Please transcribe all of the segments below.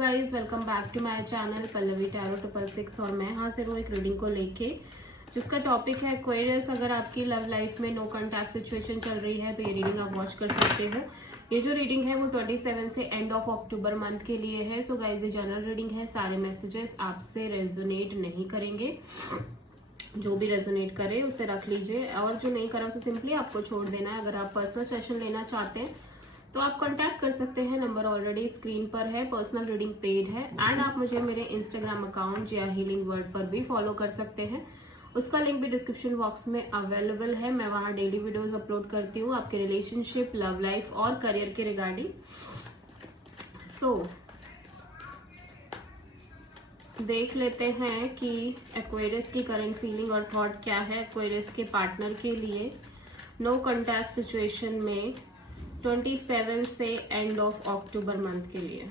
Guys welcome back to my channel Pallavi tarot 666 और मैं हाजिर हूँ एक रीडिंग को लेके जिसका टॉपिक है एक्वेरियस। अगर आपकी लव लाइफ में नो कॉन्टैक्ट सिचुएशन चल रही है तो ये रीडिंग आप वॉच कर सकते हो। ये जो रीडिंग है वो 27 से एंड ऑफ अक्टूबर मंथ के लिए है। सो गाइज ये जनरल रीडिंग है, सारे मैसेजेस आपसे रेजोनेट नहीं करेंगे। जो भी रेजोनेट करे उसे रख लीजिए और जो नहीं करा उसे सिंपली आपको छोड़ देना है। अगर आप पर्सनल सेशन लेना चाहते हैं तो आप कांटेक्ट कर सकते हैं, नंबर ऑलरेडी स्क्रीन पर है। पर्सनल रीडिंग पेड है एंड आप मुझे मेरे इंस्टाग्राम अकाउंट जिया हीलिंग वर्ड पर भी फॉलो कर सकते हैं। उसका लिंक भी डिस्क्रिप्शन बॉक्स में अवेलेबल है। मैं वहां डेली वीडियोस अपलोड करती हूँ आपके रिलेशनशिप, लव लाइफ और करियर के रिगार्डिंग। सो देख लेते हैं कि एक्वेरियस की करंट फीलिंग और थॉट क्या है एक्वेरियस के पार्टनर के लिए नो कॉन्टैक्ट सिचुएशन में 27 से एंड ऑफ अक्टूबर मंथ के लिए।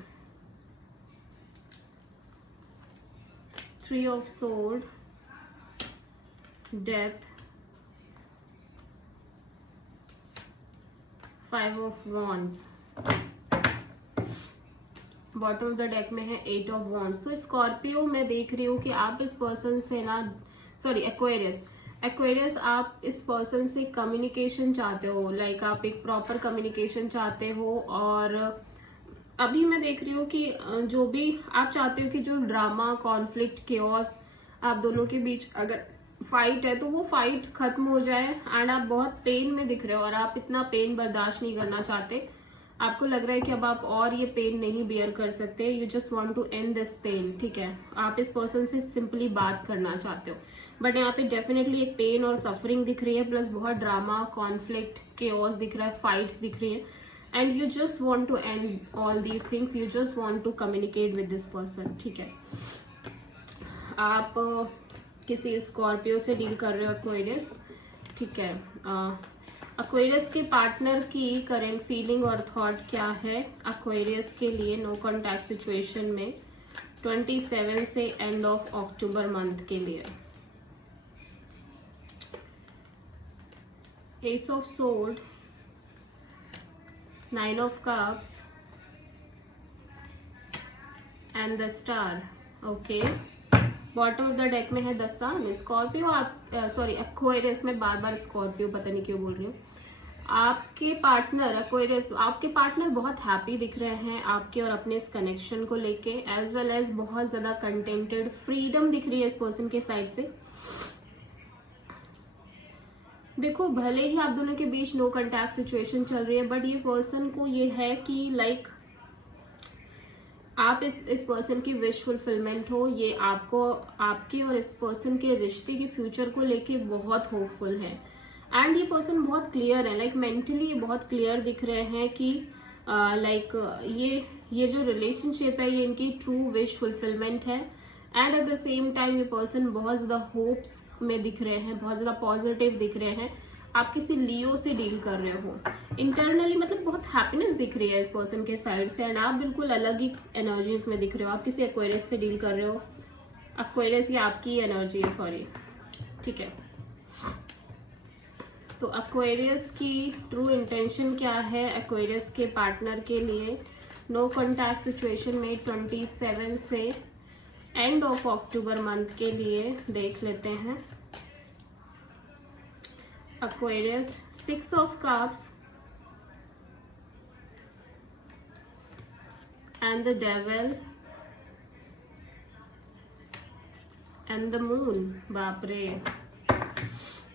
3 of sword, death, 5 of wands, bottom of the deck में है 8 ऑफ वॉन्ड्स। तो स्कॉर्पियो मैं देख रही हूँ कि आप इस पर्सन से एक्वेरियस आप इस पर्सन से कम्युनिकेशन चाहते हो, लाइक आप एक प्रॉपर कम्युनिकेशन चाहते हो। और अभी मैं देख रही हूँ कि जो भी आप चाहते हो कि जो ड्रामा, कॉन्फ्लिक्ट, केओस आप दोनों के बीच अगर फाइट है तो वो फाइट खत्म हो जाए। एंड आप बहुत पेन में दिख रहे हो और आप इतना पेन बर्दाश्त नहीं करना चाहते। आपको लग रहा है कि अब आप और ये पेन नहीं बियर कर सकते। You just want to end this pain, ठीक है। आप इस पर्सन से सिंपली बात करना चाहते हो, बट यहाँ पे डेफिनेटली एक पेन और सफरिंग दिख रही है, प्लस बहुत ड्रामा, कॉन्फ्लिक्ट, केओस दिख रहा है, फाइट्स दिख रही है। And you just want to end all these things, you just want to communicate with this person, ठीक है। आप किसी स्कॉर्पियो से डील कर रहे हो एक्वेरियस, ठीक है। एक्वेरियस के पार्टनर की करंट फीलिंग और थॉट क्या है एक्वेरियस के लिए नो कॉन्टैक्ट सिचुएशन में 27 से एंड ऑफ अक्टूबर मंथ के लिए। S of sword, 9 of cups and the star, okay. Bottom of the deck में है द सन। स्कॉर्पियो आप एक्वेरियस में बार बार स्कॉर्पियो पता नहीं क्यों बोल रही हूँ। आपके पार्टनर एक्वेरियस, आपके पार्टनर बहुत हैप्पी दिख रहे हैं आपके और अपने इस कनेक्शन को लेके, एज वेल एज बहुत ज्यादा कंटेंटेड, फ्रीडम दिख रही है इस पर्सन के साइड से। देखो भले ही आप दोनों के बीच नो कॉन्टैक्ट सिचुएशन चल रही है, बट ये पर्सन को ये है कि लाइक आप इस पर्सन की विश फुलफिलमेंट हो। ये आपको, आपके और इस पर्सन के रिश्ते के फ्यूचर को लेके बहुत होपफुल है। एंड ये पर्सन बहुत क्लियर है, लाइक मेंटली ये बहुत क्लियर दिख रहे हैं कि लाइक ये जो रिलेशनशिप है ये इनकी ट्रू विश फुलफिलमेंट है। And at the same time ये पर्सन बहुत ज्यादा होप्स में दिख रहे हैं, बहुत ज्यादा पॉजिटिव दिख रहे हैं। आप किसी लियो से डील कर रहे हो, इंटरनली मतलब बहुत हैप्पीनेस दिख रही है इस पर्सन के साइड से। एंड आप बिल्कुल अलग ही एनर्जीज में दिख रहे हो। आप किसी एक्वेरियस से डील कर रहे हो, एक्वेरियस ये आपकी एनर्जी है, सॉरी, ठीक है। तो एक्वेरियस की ट्रू इंटेंशन क्या है एक्वेरियस के पार्टनर के लिए नो कॉन्टैक्ट सिचुएशन में 27 से एंड ऑफ अक्टूबर मंथ के लिए, देख लेते हैं। Aquarius 6 of cups and the devil and the moon, बाप रे।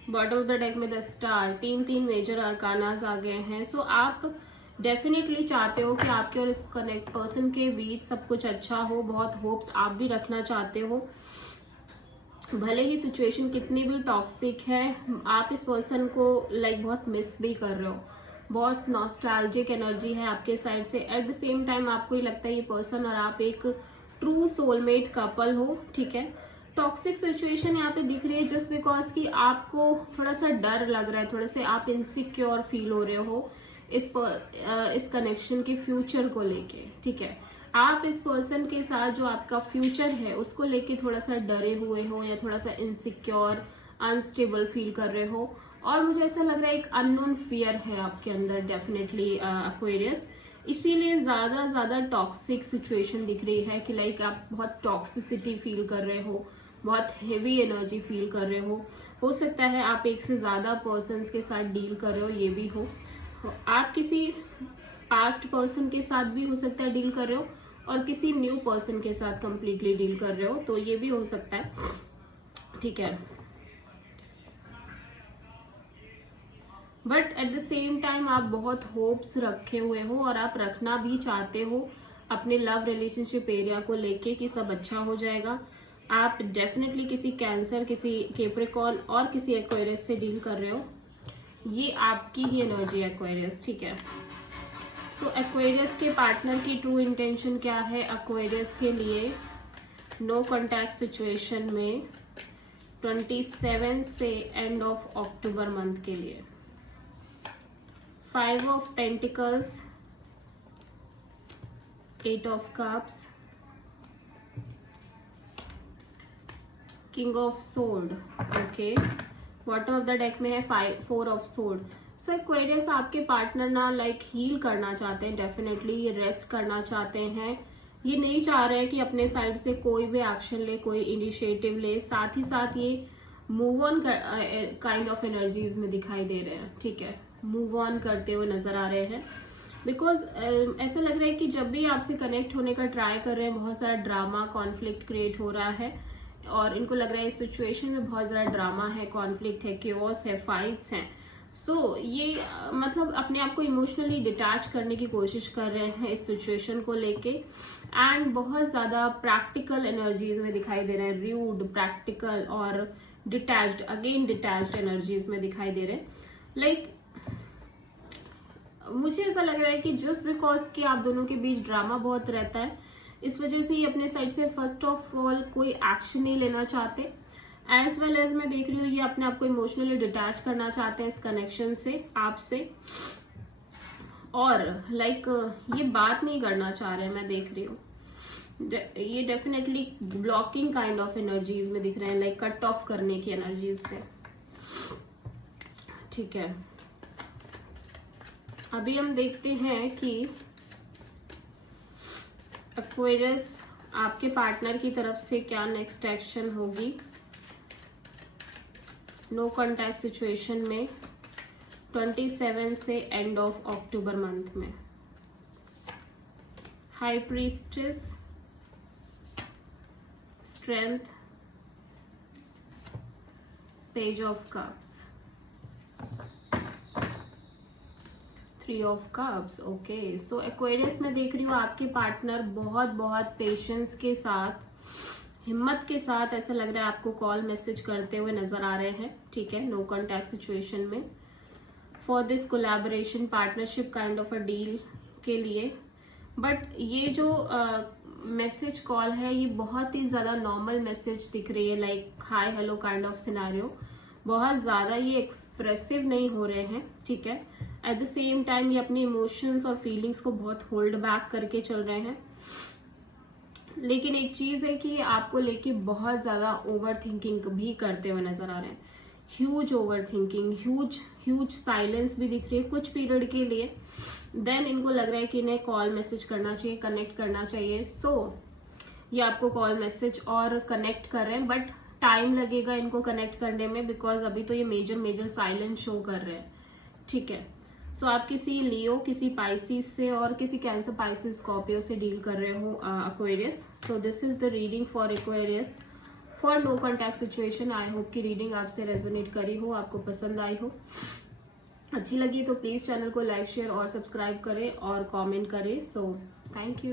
बॉटम ऑफ द डेक में द स्टार, तीन मेजर आर्कानास आ गए हैं। सो आप डेफिनेटली चाहते हो कि आपके और इस कनेक्ट पर्सन के बीच सब कुछ अच्छा हो, बहुत होप्स आप भी रखना चाहते हो। भले ही सिचुएशन कितनी भी टॉक्सिक है, आप इस पर्सन को लाइक बहुत मिस भी कर रहे हो, बहुत नॉस्टैल्जिक एनर्जी है आपके साइड से। एट द सेम टाइम आपको ही लगता है ये पर्सन और आप एक ट्रू सोलमेट कपल हो, ठीक है। टॉक्सिक सिचुएशन यहाँ पे दिख रही है जस्ट बिकॉज कि आपको थोड़ा सा डर लग रहा है, थोड़े से आप इनसिक्योर फील हो रहे हो इस कनेक्शन के फ्यूचर को लेके, ठीक है। आप इस पर्सन के साथ जो आपका फ्यूचर है उसको लेके थोड़ा सा डरे हुए हो या थोड़ा सा इनसिक्योर, अनस्टेबल फील कर रहे हो। और मुझे ऐसा लग रहा है एक अननोन फियर है आपके अंदर डेफिनेटली एक्वेरियस, इसीलिए ज़्यादा टॉक्सिक सिचुएशन दिख रही है कि लाइक आप बहुत टॉक्सिसिटी फील कर रहे हो, बहुत हेवी एनर्जी फील कर रहे हो सकता है आप एक से ज़्यादा पर्सन्स के साथ डील कर रहे हो, ये भी हो। आप किसी पास्ट पर्सन के साथ भी हो सकता है डील कर रहे हो और किसी न्यू पर्सन के साथ कंप्लीटली डील कर रहे हो, तो ये भी हो सकता है, ठीक है। But at the same time आप बहुत होप्स रखे हुए हो और आप रखना भी चाहते हो अपने लव रिलेशनशिप एरिया को लेके कि सब अच्छा हो जाएगा। आप डेफिनेटली किसी कैंसर, किसी कैप्रिकॉर्न और किसी एक्वेरियस से डील कर रहे हो। ये आपकी ही एनर्जी है एक्वेरियस, ठीक है। सो एक्वेरियस के पार्टनर की ट्रू इंटेंशन क्या है एक्वेरियस के लिए नो कॉन्टैक्ट सिचुएशन में 27 से एंड ऑफ अक्टूबर मंथ के लिए? 5 of pentacles, 8 of cups, king of sword, okay. Bottom of the deck में है 4 ऑफ सोर्ड। सो एक्वेरियस आपके पार्टनर ना लाइक हील करना चाहते हैं, डेफिनेटली ये रेस्ट करना चाहते हैं। ये नहीं चाह रहे हैं कि अपने साइड से कोई भी एक्शन ले, कोई इनिशिएटिव ले। साथ ही साथ ये move on kind of energies में दिखाई दे रहे हैं, ठीक है। मूव ऑन करते हुए नजर आ रहे हैं बिकॉज ऐसा लग रहा है कि जब भी आपसे कनेक्ट होने का ट्राई कर रहे हैं बहुत सारा ड्रामा, कॉन्फ्लिक्ट क्रिएट हो रहा है और इनको लग रहा है इस सिचुएशन में बहुत ज़्यादा ड्रामा है, कॉन्फ्लिक्ट है, केओस है, फाइट्स हैं। सो ये मतलब अपने आप को इमोशनली डिटैच करने की कोशिश कर रहे हैं इस सिचुएशन को लेके एंड बहुत ज़्यादा प्रैक्टिकल एनर्जीज में दिखाई दे रहे हैं, रूड, प्रैक्टिकल और डिटैच्ड, अगेन डिटैच्ड एनर्जीज में दिखाई दे रहे हैं। लाइक मुझे ऐसा लग रहा है कि जस्ट बिकॉज कि आप दोनों के बीच ड्रामा बहुत रहता है, इस वजह से ये अपने साइड से फर्स्ट ऑफ ऑल कोई एक्शन नहीं लेना चाहते। एज वेल एज मैं देख रही हूँ ये अपने आप को इमोशनली डिटैच करना चाहते हैं इस कनेक्शन से, आपसे, और लाइक ये बात नहीं करना चाह रहे हैं, मैं देख रही हूँ। ये definitely blocking kind of energies में दिख रहे हैं, लाइक कट ऑफ करने की एनर्जीज से, ठीक है। अभी हम देखते हैं कि एक्वेरियस आपके पार्टनर की तरफ से क्या नेक्स्ट एक्शन होगी नो कॉन्टैक्ट सिचुएशन में 27 से एंड ऑफ अक्टूबर मंथ में। High priestess, strength, page of cups, 3 of cups, okay. So Aquarius में देख रही हूँ आपके पार्टनर बहुत पेशेंस के साथ, हिम्मत के साथ, ऐसा लग रहा है आपको कॉल मैसेज करते हुए नजर आ रहे हैं, ठीक है, नो कॉन्टैक्ट सिचुएशन में for this collaboration, partnership kind of a deal के लिए। बट ये जो मैसेज कॉल है ये बहुत ही ज्यादा नॉर्मल मैसेज दिख रही है, like hi hello kind of scenario. बहुत ज्यादा ये एक्सप्रेसिव नहीं हो रहे हैं, ठीक है। एट द सेम टाइम ये अपने इमोशंस और फीलिंग्स को बहुत होल्ड बैक करके चल रहे हैं। लेकिन एक चीज है कि आपको लेके बहुत ज्यादा ओवर थिंकिंग भी करते हुए नजर आ रहे हैं, huge over thinking, huge silence भी दिख रही है कुछ पीरियड के लिए। देन इनको लग रहा है कि इन्हें कॉल मैसेज करना चाहिए, कनेक्ट करना चाहिए। सो ये आपको कॉल मैसेज और कनेक्ट कर रहे हैं, बट टाइम लगेगा इनको कनेक्ट करने में बिकॉज अभी तो ये मेजर साइलेंस शो कर रहे हैं, ठीक है। सो आप किसी लियो, किसी पाइसिस से और किसी कैंसर, पाइसिस, स्कॉर्पियो से डील कर रहे हो Aquarius. So this is the reading for Aquarius for no contact situation. I hope कि रीडिंग आपसे रेजोनेट करी हो, आपको पसंद आई हो, अच्छी लगी तो प्लीज चैनल को लाइक, शेयर और सब्सक्राइब करें और कमेंट करें। So thank you.